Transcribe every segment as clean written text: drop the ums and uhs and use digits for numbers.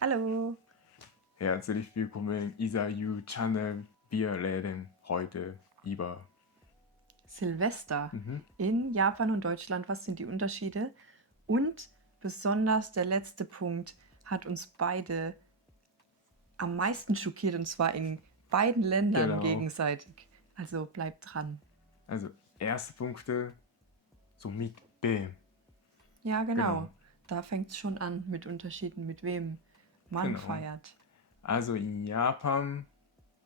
Hallo. Herzlich willkommen in Isayu Channel. Wir reden heute über Silvester in Japan und Deutschland. Was sind die Unterschiede? Und besonders der letzte Punkt hat uns beide am meisten schockiert, und zwar in beiden Ländern Genau. gegenseitig. Also bleibt dran. Also erste Punkte so mit B. Ja, genau. Genau. Da fängt es schon an mit Unterschieden, mit wem man Genau. feiert. Also in Japan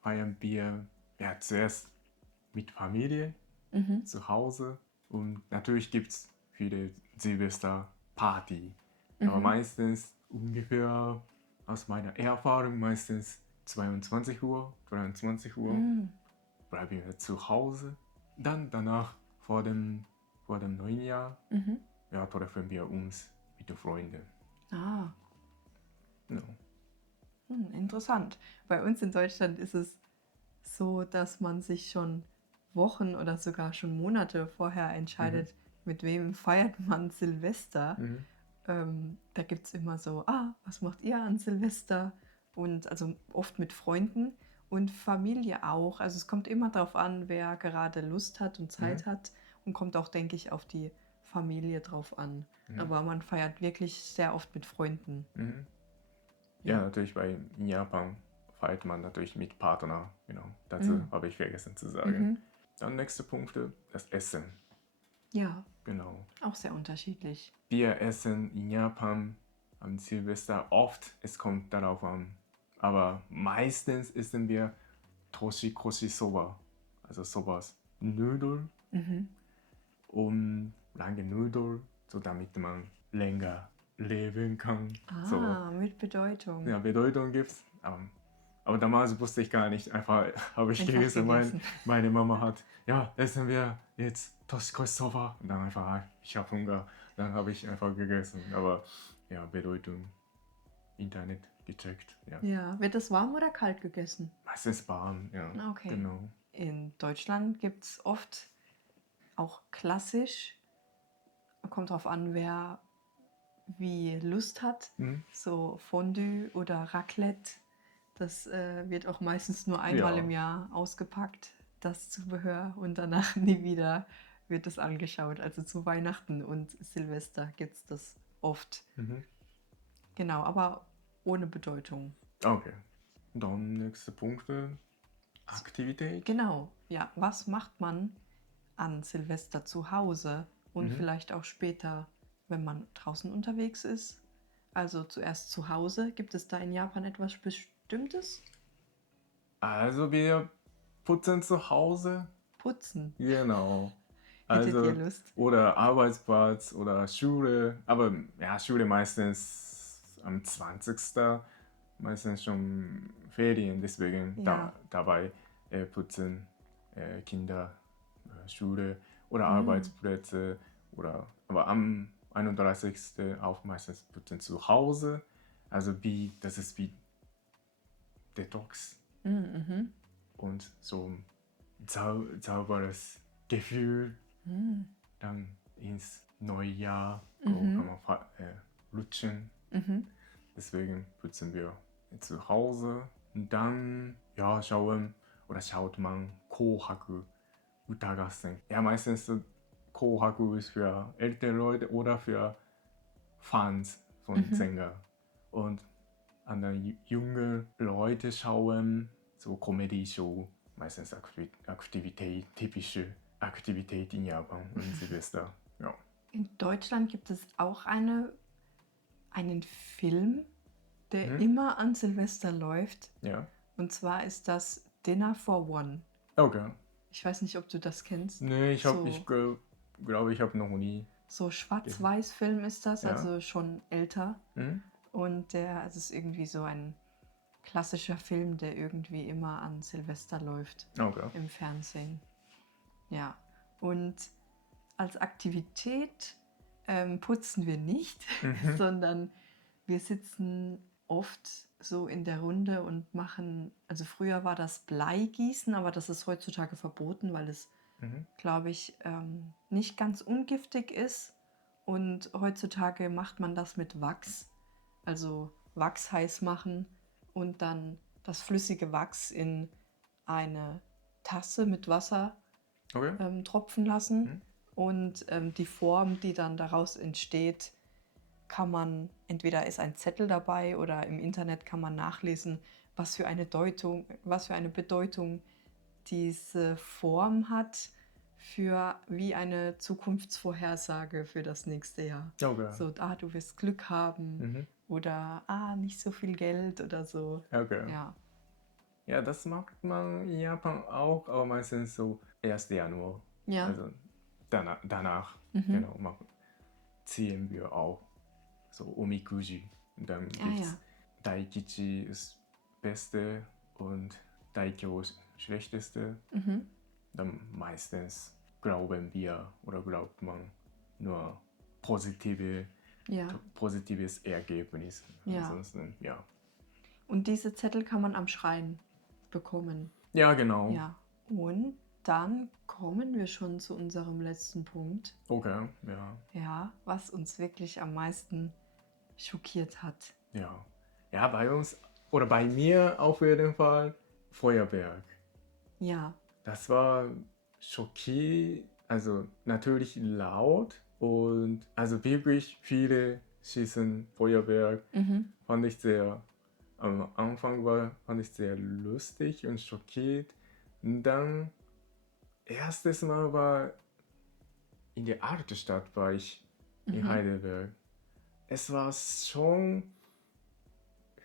feiern wir zuerst mit Familie zu Hause und natürlich gibt es viele Silvesterparty. Aber meistens ungefähr aus meiner Erfahrung meistens 22 Uhr, 23 Uhr bleiben wir zu Hause. Dann danach vor dem neuen Jahr treffen wir uns mit den Freunden. Ah, No. interessant. Bei uns in Deutschland ist es so, dass man sich schon Wochen oder sogar schon Monate vorher entscheidet, mit wem feiert man Silvester. Da gibt es immer so, was macht ihr an Silvester? Und also oft mit Freunden und Familie auch. Also es kommt immer darauf an, wer gerade Lust hat und Zeit hat und kommt auch, denke ich, auf die Familie drauf an. Aber man feiert wirklich sehr oft mit Freunden. Ja, natürlich in Japan feiert man natürlich mit Partner. Genau, dazu habe ich vergessen zu sagen. Dann nächste Punkte, das Essen. Ja, Genau. auch sehr unterschiedlich. Wir essen in Japan am Silvester oft, es kommt darauf an. Aber meistens essen wir Toshikoshi Soba, also sowas. Nudeln und lange Nudeln, so damit man länger leben kann. So, Mit Bedeutung. ja, Bedeutung gibt's. Aber damals wusste ich gar nicht. Einfach habe ich Einfach gegessen. gegessen. Meine Mama hat, ja, essen wir jetzt Toshikoshi Soba. Und dann einfach, ich habe Hunger. Dann habe ich einfach gegessen. Aber ja, Bedeutung, Internet gecheckt. Ja. Ja, wird das warm oder kalt gegessen? Meistens warm, ja. Okay. Genau. In Deutschland gibt es oft auch klassisch, kommt drauf an, wer wie Lust hat, so Fondue oder Raclette. Das wird auch meistens nur einmal Ja. im Jahr ausgepackt, das Zubehör, und danach nie wieder wird es angeschaut. Also zu Weihnachten und Silvester gibt es das oft. Genau, aber ohne Bedeutung. Okay. Dann nächste Punkte. Aktivität. Genau, ja. Was macht man an Silvester zu Hause und vielleicht auch später, wenn man draußen unterwegs ist? Also zuerst zu Hause. Gibt es da in Japan etwas Bestimmtes? Also wir putzen zu Hause. Putzen. Genau. Hättet ihr Also, Lust? oder Arbeitsplatz oder Schule. Aber ja, Schule meistens am 20. Meistens schon Ferien, deswegen Ja. dabei putzen Kinder Schule oder Arbeitsplätze. Aber am 31. auch meistens putzen zu Hause. Also das ist wie Detox und so ein sauberes Gefühl. Dann ins neue Jahr kann man rutschen. Deswegen putzen wir zu Hause. Und dann schaut man Kohaku Utagassen. Ja, meistens so Kohaku ist für ältere Leute oder für Fans von Sänger. Und andere junge Leute schauen so Comedy-Show, meistens Aktivität, typische Aktivität in Japan und Silvester. Ja. In Deutschland gibt es auch einen Film, der immer an Silvester läuft. Ja. Und zwar ist das Dinner for One. Okay. Ich weiß nicht, ob du das kennst. Nee, ich glaube, ich habe noch nie. So Schwarz-Weiß-Film ist das, Ja. also schon älter. Und es ist irgendwie so ein klassischer Film, der irgendwie immer an Silvester läuft Okay. im Fernsehen. Ja, und als Aktivität putzen wir nicht, sondern wir sitzen oft so in der Runde und machen, also früher war das Bleigießen, aber das ist heutzutage verboten, weil es, glaube ich, nicht ganz ungiftig ist. Und heutzutage macht man das mit Wachs. Also Wachs heiß machen und dann das flüssige Wachs in eine Tasse mit Wasser Okay. tropfen lassen. Und die Form, die dann daraus entsteht, kann man, entweder ist ein Zettel dabei oder im Internet kann man nachlesen, was für eine Bedeutung diese Form hat für wie eine Zukunftsvorhersage für das nächste Jahr. Okay. So, du wirst Glück haben oder nicht so viel Geld oder so. Okay. Ja. Ja, das macht man in Japan auch, aber meistens so 1. Januar. Ja. Also danach genau, ziehen wir auch so Omikuji. Und dann gibt's Daikichi ist Beste und Daikyo ist Schlechteste. Dann meistens glauben wir oder glaubt man nur positives Ergebnis. Ja. Ansonsten, ja. Und diese Zettel kann man am Schrein bekommen. Ja, genau. Ja. Und dann kommen wir schon zu unserem letzten Punkt. Okay, ja. Ja, was uns wirklich am meisten schockiert hat. Ja. Ja, bei uns oder bei mir auf jeden Fall Feuerwerk. Ja. Das war schockierend, also natürlich laut und also wirklich viele schießen Feuerwerk. Fand ich am Anfang fand ich sehr lustig und schockiert. Und dann, erstes Mal war in der alten Stadt war ich in Heidelberg. Es war schon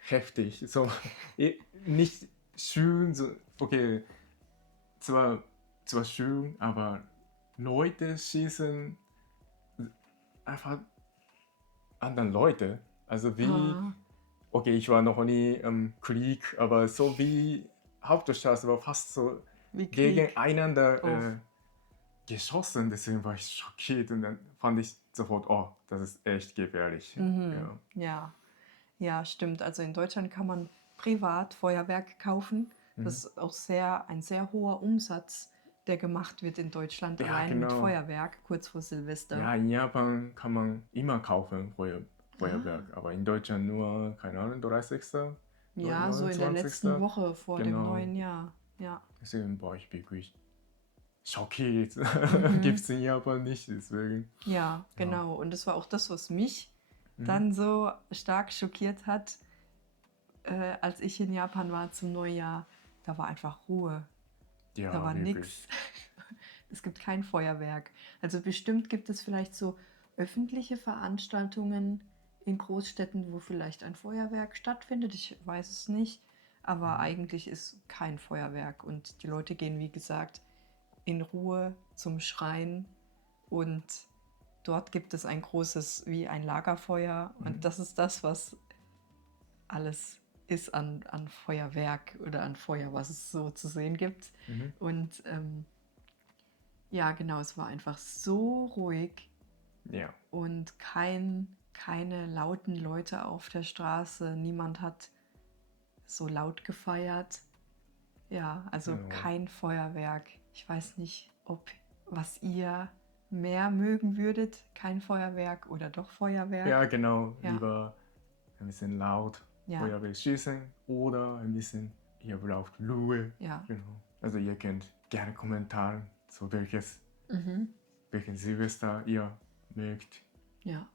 heftig, so nicht schön, so, okay, zwar schön, aber Leute schießen einfach anderen Leute. Also wie, okay, ich war noch nie im Krieg, aber so wie Hauptstraße war fast so Wie gegeneinander geschossen, deswegen war ich schockiert und dann fand ich sofort, oh, das ist echt gefährlich. Ja, stimmt. Also in Deutschland kann man privat Feuerwerk kaufen. Das ist auch ein sehr hoher Umsatz, der gemacht wird in Deutschland, allein mit Feuerwerk, kurz vor Silvester. Ja, in Japan kann man immer kaufen Feuerwerk, aber in Deutschland nur, keine Ahnung, 30. Ja, so in der letzten Woche vor dem neuen Jahr. Ja. Deswegen war ich wirklich schockiert. Gibt es in Japan nicht, deswegen. Ja, genau. Und das war auch das, was mich dann so stark schockiert hat, als ich in Japan war zum Neujahr. Da war einfach Ruhe. Ja, da war nichts. Es gibt kein Feuerwerk. Also bestimmt gibt es vielleicht so öffentliche Veranstaltungen in Großstädten, wo vielleicht ein Feuerwerk stattfindet. Ich weiß es nicht. Aber eigentlich ist kein Feuerwerk. Und die Leute gehen, wie gesagt, in Ruhe zum Schrein. Und dort gibt es ein großes, wie ein Lagerfeuer. Und das ist das, was alles ist an Feuerwerk oder an Feuer, was es so zu sehen gibt. Und ja, genau, es war einfach so ruhig und keine lauten Leute auf der Straße. Niemand hat so laut gefeiert. Ja, also kein Feuerwerk. Ich weiß nicht, was ihr mehr mögen würdet, kein Feuerwerk oder doch Feuerwerk. Ja, genau, lieber ein bisschen laut Feuerwerk schießen oder ein bisschen, ihr braucht Ruhe. Ja. Genau. Also ihr könnt gerne kommentieren, so welchen Silvester ihr mögt. Ja.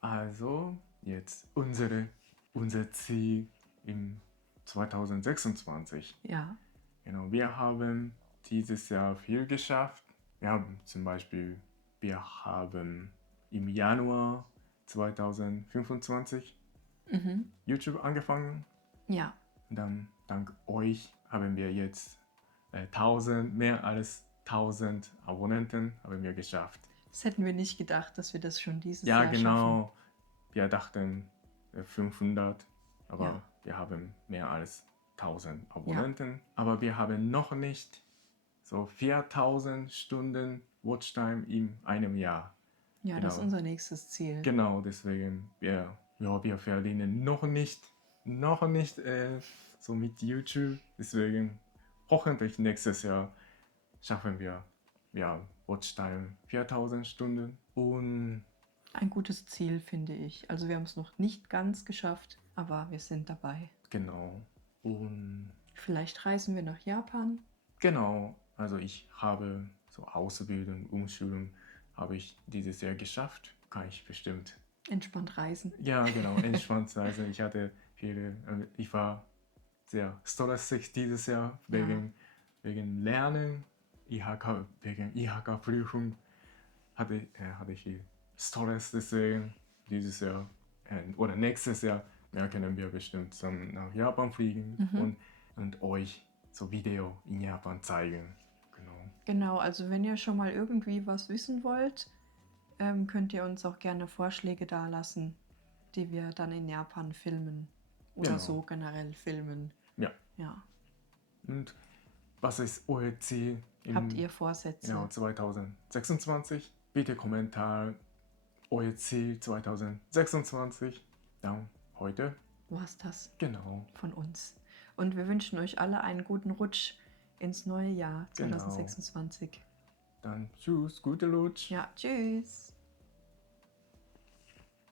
Also jetzt unser Ziel im 2026. Ja. Genau, wir haben dieses Jahr viel geschafft. Wir haben zum Beispiel, im Januar 2025 YouTube angefangen. Ja. Und dann dank euch haben wir jetzt mehr als 1000 Abonnenten haben wir geschafft. Das hätten wir nicht gedacht, dass wir das schon dieses Jahr schaffen. Ja, genau. Wir dachten 500, aber wir haben mehr als 1000 Abonnenten. Ja. Aber wir haben noch nicht so 4000 Stunden Watchtime in einem Jahr. Ja, genau. Das ist unser nächstes Ziel. Genau, deswegen, wir verdienen noch nicht so mit YouTube. Deswegen hoffentlich nächstes Jahr schaffen wir Watchtime 4000 Stunden. Und ein gutes Ziel, finde ich. Also wir haben es noch nicht ganz geschafft, aber wir sind dabei. Genau. Und Vielleicht reisen wir nach Japan. genau, also ich habe so Ausbildung, Umschulung, habe ich dieses Jahr geschafft. Kann ich bestimmt. Entspannt reisen. Ja, genau, entspannt. Also ich war sehr stressig dieses Jahr Ja. wegen Lernen, wegen IHK-Prüfung hatte ich viel Stress, deswegen dieses Jahr oder nächstes Jahr können wir bestimmt zusammen nach Japan fliegen und euch so Video in Japan zeigen. Genau. Genau, also wenn ihr schon mal irgendwie was wissen wollt, könnt ihr uns auch gerne Vorschläge dalassen, die wir dann in Japan filmen. Oder Genau. so generell filmen. Ja. Ja. Und was ist euer Ziel Habt im ihr Vorsätze? Jahr 2026? Bitte Kommentar euer Ziel 2026. Dann heute. War's das Genau. von uns. Und wir wünschen euch alle einen guten Rutsch ins neue Jahr Genau. 2026. Dann tschüss, gute Lutsch. Ja, tschüss.